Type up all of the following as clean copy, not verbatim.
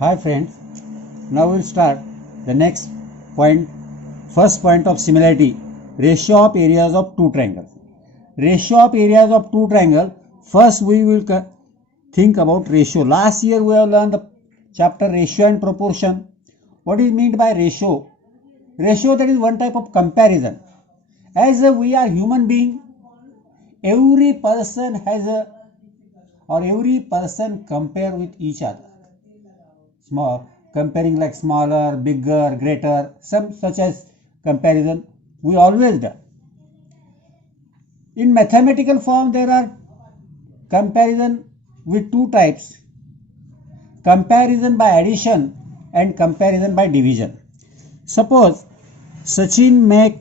Hi friends, now we'll start the next point, first point of similarity, ratio of areas of two triangles. Ratio of areas of two triangles, first we will think about ratio. Last year we have learned the chapter ratio and proportion. What is meant by ratio? Ratio, that is one type of comparison. As we are human being, every person has a, or every person compare with each other. Small, comparing like smaller, bigger, greater, some such as comparison we always do. In mathematical form there are comparison with two types: comparison by addition and comparison by division. Suppose Sachin make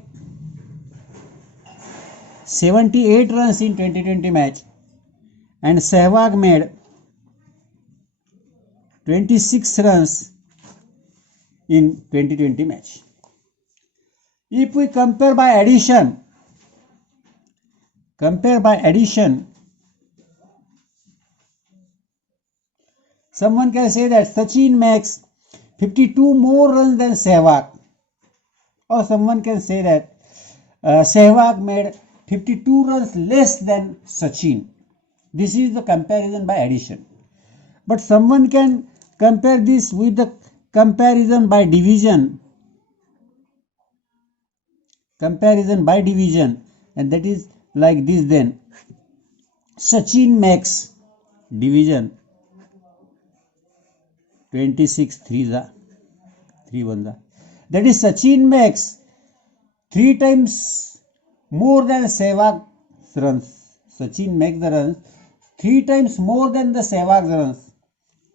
78 runs in 2020 match and Sehwag made 26 runs in 2020 match. If we compare by addition, someone can say that Sachin makes 52 more runs than Sehwag, or someone can say that Sehwag made 52 runs less than Sachin. This is the comparison by addition. But someone can compare this with the comparison by division. And that is like this then. Sachin makes division 26 3 1. That is, Sachin makes 3 times more than Sehwag's runs. Sachin makes the runs 3 times more than the Sehwag's runs.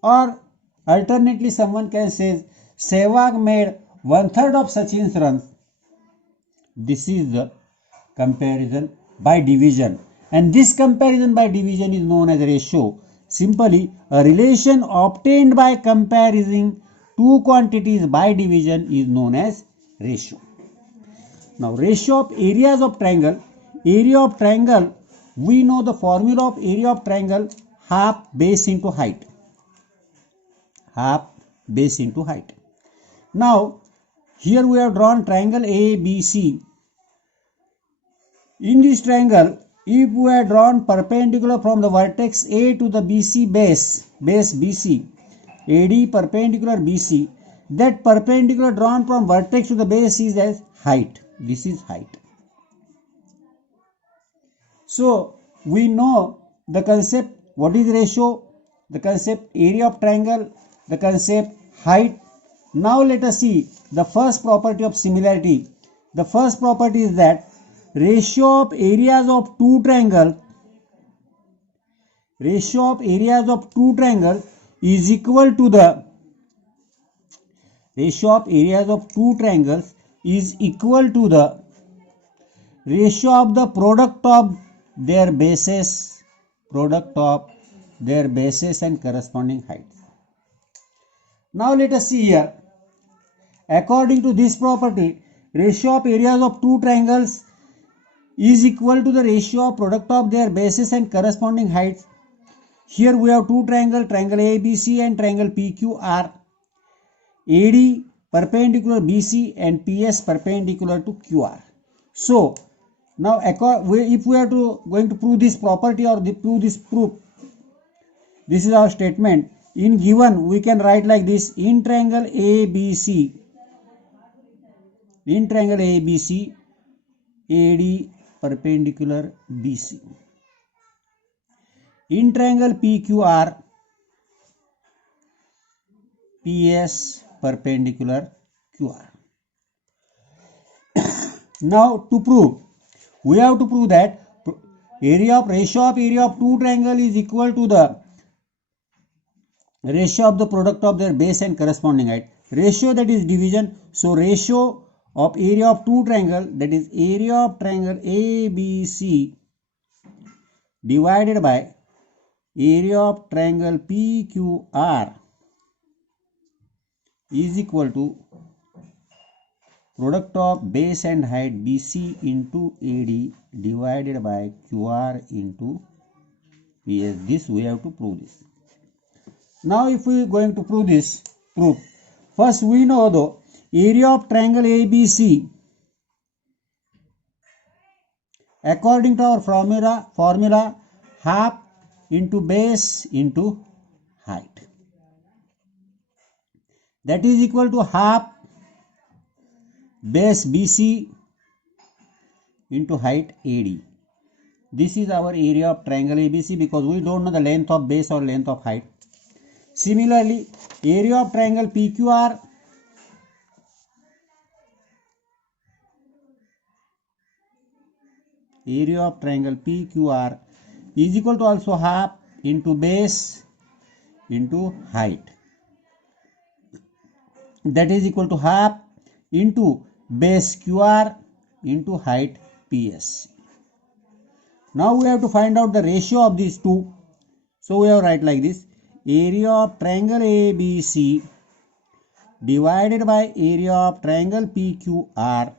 Or alternately, someone can say Sehwag made 1/3 of Sachin's runs. This is the comparison by division, and this comparison by division is known as ratio. Simply, a relation obtained by comparing two quantities by division is known as ratio. Now, ratio of areas of triangle. Area of triangle, we know the formula of area of triangle: half base into height. Now, here we have drawn triangle ABC. In this triangle, if we have drawn perpendicular from the vertex A to the BC base BC, AD perpendicular BC, that perpendicular drawn from vertex to the base is as height. This is height. So, we know the concept, what is ratio, the concept area of triangle, the concept height. Now let us see the first property of similarity. The first property is that ratio of areas of two triangles is equal to the ratio of the product of their bases and corresponding heights. Now let us see here. According to this property, ratio of areas of two triangles is equal to the ratio of product of their bases and corresponding heights. Here we have two triangles, triangle ABC and triangle PQR. AD perpendicular BC and PS perpendicular to QR. So now if we are going to prove this property or prove this proof, this is our statement. In given, we can write like this: in triangle ABC, AD perpendicular BC. In triangle PQR, PS perpendicular QR. Now to prove, we have to prove that ratio of area of two triangle is equal to the ratio of the product of their base and corresponding height. Ratio, that is division. So ratio of area of two triangle, that is area of triangle ABC divided by area of triangle PQR is equal to product of base and height BC into AD divided by QR into PS. This we have to prove this. Now if we are going to prove this proof, first we know the area of triangle ABC according to our formula half into base into height, that is equal to half base BC into height AD. This is our area of triangle ABC because we don't know the length of base or length of height. Similarly, area of triangle PQR is equal to also half into base into height, that is equal to half into base QR into height PS. Now we have to find out the ratio of these two. So we have to write like this: area of triangle ABC divided by area of triangle PQR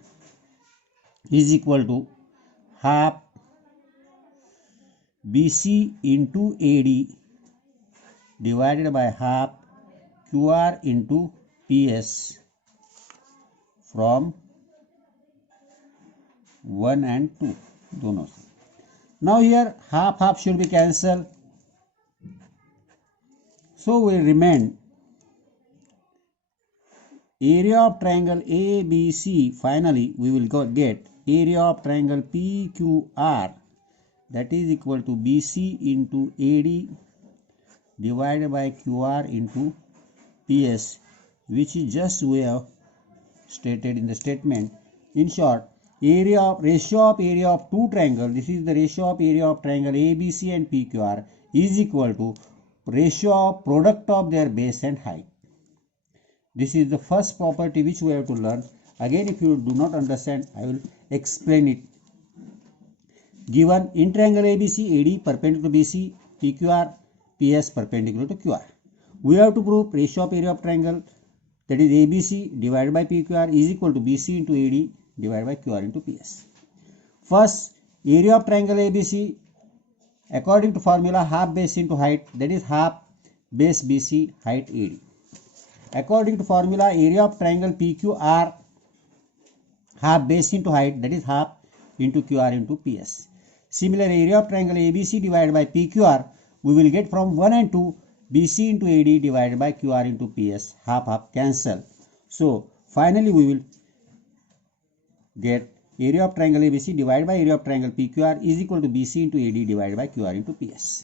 is equal to half BC into AD divided by half QR into PS from 1 and 2 दोनों से. Now here half should be cancelled, so we remain area of triangle ABC. Finally we will get area of triangle PQR, that is equal to BC into AD divided by QR into PS, which is just we have stated in the statement. In short, ratio of area of two triangles, this is the ratio of area of triangle ABC and PQR, is equal to ratio of product of their base and height. This is the first property which we have to learn. Again, if you do not understand, I will explain it. Given in triangle ABC, AD perpendicular to BC, PQR, PS perpendicular to QR. We have to prove ratio of area of triangle, that is ABC divided by PQR, is equal to BC into AD divided by QR into PS. First, area of triangle ABC according to formula half base into height, that is half base BC height AD. According to formula area of triangle PQR half base into height, that is half into QR into PS. Similar area of triangle ABC divided by PQR we will get from 1 and 2 BC into AD divided by QR into PS, half cancel. So finally we will get area of triangle ABC divided by area of triangle PQR is equal to BC into AD divided by QR into PS.